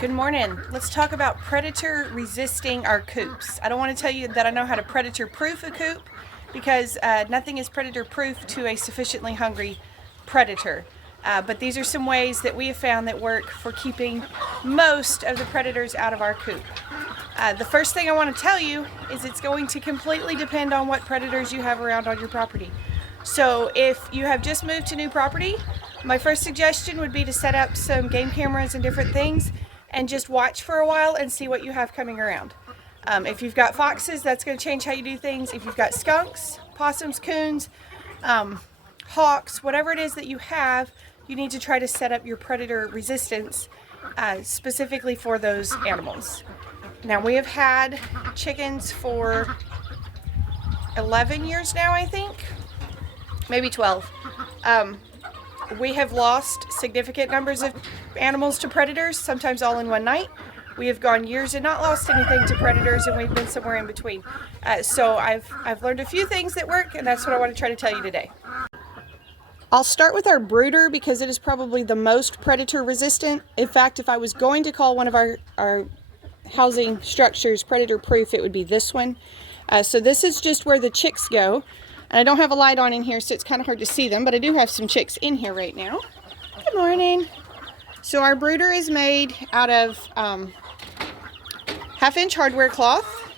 Good morning. Let's talk about predator resisting our coops. I don't want to tell you that I know how to predator proof a coop because nothing is predator proof to a sufficiently hungry predator. But these are some ways that we have found that work for keeping most of the predators out of our coop. The first thing I want to tell you is it's going to completely depend on what predators you have around on your property. So if you have just moved to new property, my first suggestion would be to set up some game cameras and different things and just watch for a while and see what you have coming around. If you've got foxes, that's going to change how you do things. If you've got skunks, possums, coons, hawks, whatever it is that you have, you need to try to set up your predator resistance specifically for those animals. Now, we have had chickens for 11 years now, I think, maybe 12. We have lost significant numbers of animals to predators, sometimes all in one night. We have gone years and not lost anything to predators, and we've been somewhere in between. So I've learned a few things that work, and that's what I want to try to tell you today. I'll start with our brooder because it is probably the most predator resistant. In fact, if I was going to call one of our housing structures predator proof, it would be this one. So this is just where the chicks go. And I don't have a light on in here, so it's kind of hard to see them, but I do have some chicks in here right now. Good morning. So our brooder is made out of 1/2-inch hardware cloth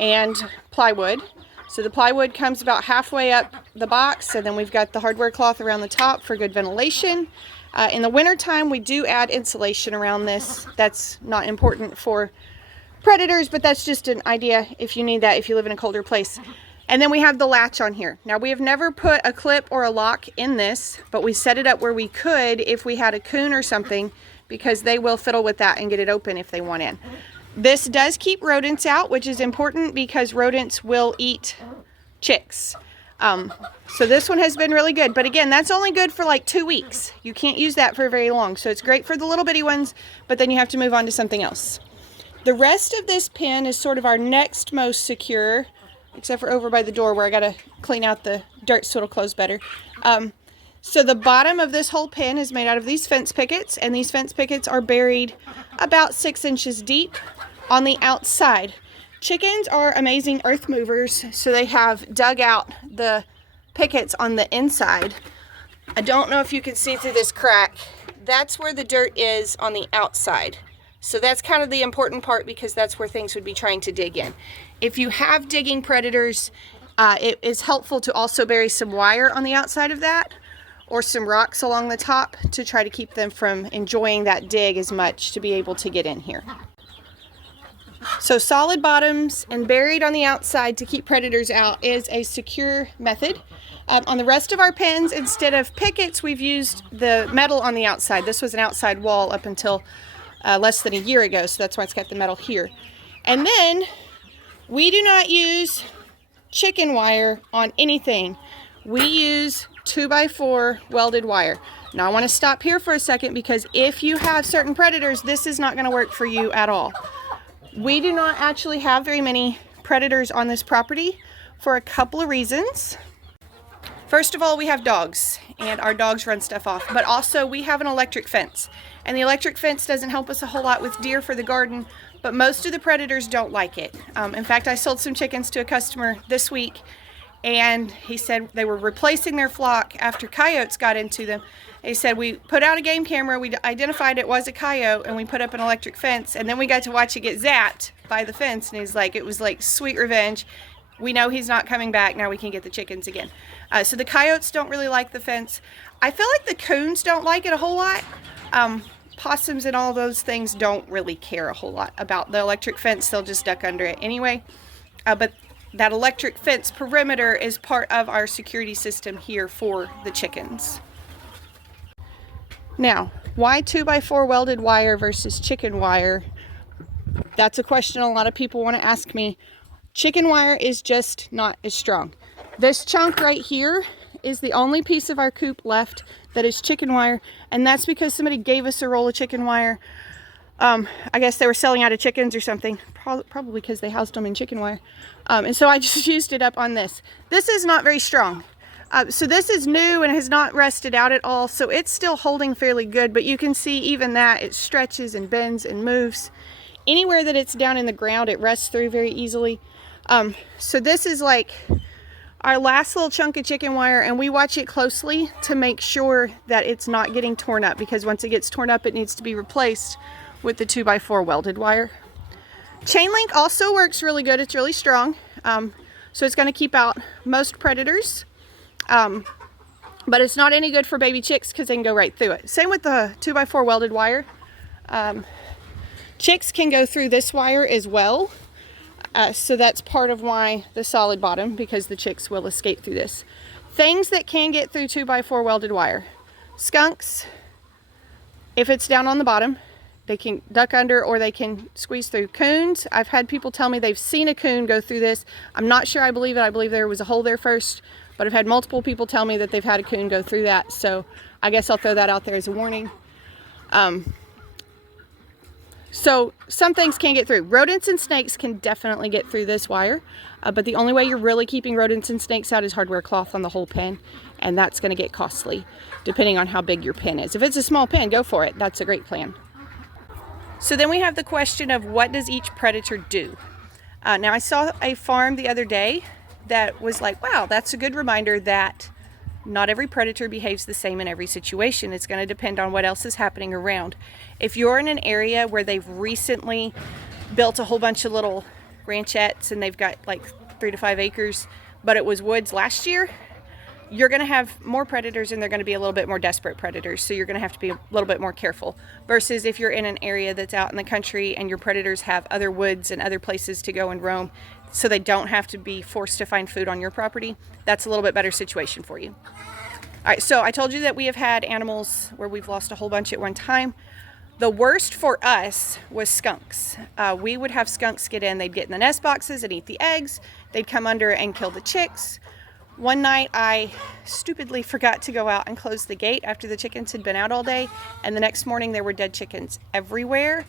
and plywood. So the plywood comes about halfway up the box, and then we've got the hardware cloth around the top for good ventilation. In the wintertime, we do add insulation around this. That's not important for predators, but that's just an idea if you need that if you live in a colder place. And then we have the latch on here. Now, we have never put a clip or a lock in this, but we set it up where we could if we had a coon or something, because they will fiddle with that and get it open if they want in. This does keep rodents out, which is important because rodents will eat chicks. So this one has been really good. But again, that's only good for like 2 weeks. You can't use that for very long. So it's great for the little bitty ones, but then you have to move on to something else. The rest of this pen is sort of our next most secure, except for over by the door where I gotta clean out the dirt so it'll close better. So the bottom of this whole pen is made out of these fence pickets, and these fence pickets are buried about 6 inches deep on the outside. Chickens are amazing earth movers, so they have dug out the pickets on the inside. I don't know if you can see through this crack. That's where the dirt is on the outside. So that's kind of the important part because that's where things would be trying to dig in. If you have digging predators, it is helpful to also bury some wire on the outside of that or some rocks along the top to try to keep them from enjoying that dig as much to be able to get in here. So solid bottoms and buried on the outside to keep predators out is a secure method. On the rest of our pens, instead of pickets, we've used the metal on the outside. This was an outside wall up until less than a year ago, so that's why it's got the metal here. And then we do not use chicken wire on anything. We use 2x4 welded wire. Now I want to stop here for a second because if you have certain predators, this is not going to work for you at all. We do not actually have very many predators on this property for a couple of reasons. First of all, we have dogs, and our dogs run stuff off, but also we have an electric fence. And the electric fence doesn't help us a whole lot with deer for the garden, but most of the predators don't like it. In fact, I sold some chickens to a customer this week, and he said they were replacing their flock after coyotes got into them. He said, we put out a game camera, we identified it was a coyote, and we put up an electric fence, and then we got to watch it get zapped by the fence, and he's like, it was like sweet revenge. We know he's not coming back, now we can get the chickens again. So the coyotes don't really like the fence. I feel like the coons don't like it a whole lot. Possums and all those things don't really care a whole lot about the electric fence. They'll just duck under it anyway. But that electric fence perimeter is part of our security system here for the chickens. Now, why 2x4 welded wire versus chicken wire? That's a question a lot of people want to ask me. Chicken wire is just not as strong. This chunk right here is the only piece of our coop left that is chicken wire, and that's because somebody gave us a roll of chicken wire. I guess they were selling out of chickens or something, probably because they housed them in chicken wire. And so I just used it up on this. This is not very strong. So this is new and has not rusted out at all, so it's still holding fairly good, but you can see even that it stretches and bends and moves. Anywhere that it's down in the ground, it rusts through very easily. So this is like our last little chunk of chicken wire, and we watch it closely to make sure that it's not getting torn up, because once it gets torn up, it needs to be replaced with the 2x4 welded wire. Chain link also works really good. It's really strong. So it's going to keep out most predators. But it's not any good for baby chicks because they can go right through it. Same with the 2x4 welded wire. Chicks can go through this wire as well. So that's part of why the solid bottom, because the chicks will escape through this. Things that can get through 2x4 welded wire. Skunks, if it's down on the bottom, they can duck under or they can squeeze through. Coons, I've had people tell me they've seen a coon go through this. I'm not sure I believe it. I believe there was a hole there first, but I've had multiple people tell me that they've had a coon go through that. So I guess I'll throw that out there as a warning. So some things can get through. Rodents and snakes can definitely get through this wire, but the only way you're really keeping rodents and snakes out is hardware cloth on the whole pen, and that's going to get costly depending on how big your pen is. If it's a small pen, go for it. That's a great plan. So then we have the question of what does each predator do? Now I saw a farm the other day that was like, wow, that's a good reminder that not every predator behaves the same in every situation. It's going to depend on what else is happening around. If you're in an area where they've recently built a whole bunch of little ranchettes and they've got like 3 to 5 acres, but it was woods last year, you're going to have more predators and they're going to be a little bit more desperate predators. So you're going to have to be a little bit more careful. Versus if you're in an area that's out in the country and your predators have other woods and other places to go and roam, so they don't have to be forced to find food on your property, that's a little bit better situation for you. All right, so I told you that we have had animals where we've lost a whole bunch at one time. The worst for us was skunks. We would have skunks get in. They'd get in the nest boxes and eat the eggs. They'd come under and kill the chicks. One night I stupidly forgot to go out and close the gate after the chickens had been out all day, and the next morning there were dead chickens everywhere.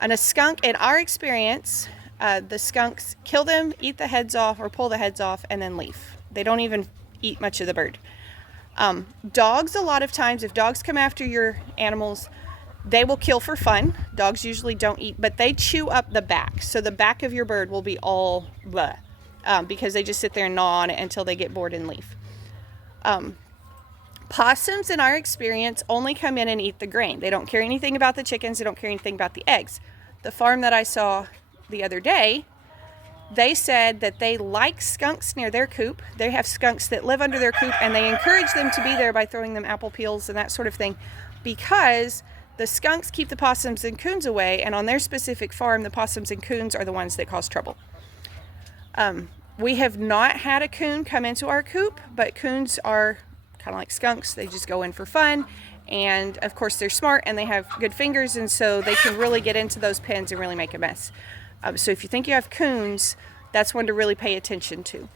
And a skunk, in our experience, the skunks kill them, eat the heads off or pull the heads off, and then leave. They don't even eat much of the bird. Dogs, a lot of times, if dogs come after your animals, they will kill for fun. Dogs usually don't eat, but they chew up the back. So the back of your bird will be all bleh. Because they just sit there and gnaw on it until they get bored and leave. Possums, in our experience, only come in and eat the grain. They don't care anything about the chickens. They don't care anything about the eggs. The farm that I saw the other day, they said that they like skunks near their coop. They have skunks that live under their coop, and they encourage them to be there by throwing them apple peels and that sort of thing, because the skunks keep the possums and coons away, and on their specific farm, the possums and coons are the ones that cause trouble. We have not had a coon come into our coop, but coons are kind of like skunks. They just go in for fun, and of course they're smart and they have good fingers, and so they can really get into those pens and really make a mess. So if you think you have coons, that's one to really pay attention to.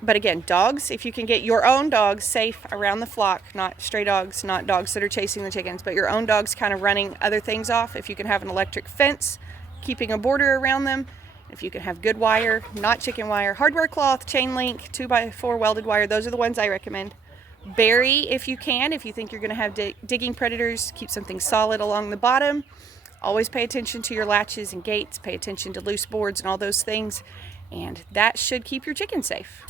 But again, dogs, if you can get your own dogs safe around the flock, not stray dogs, not dogs that are chasing the chickens, but your own dogs kind of running other things off. If you can have an electric fence, keeping a border around them. If you can have good wire, not chicken wire, hardware cloth, chain link, 2x4 welded wire, those are the ones I recommend. Bury if you can. If you think you're going to have digging predators, keep something solid along the bottom. Always pay attention to your latches and gates. Pay attention to loose boards and all those things. And that should keep your chickens safe.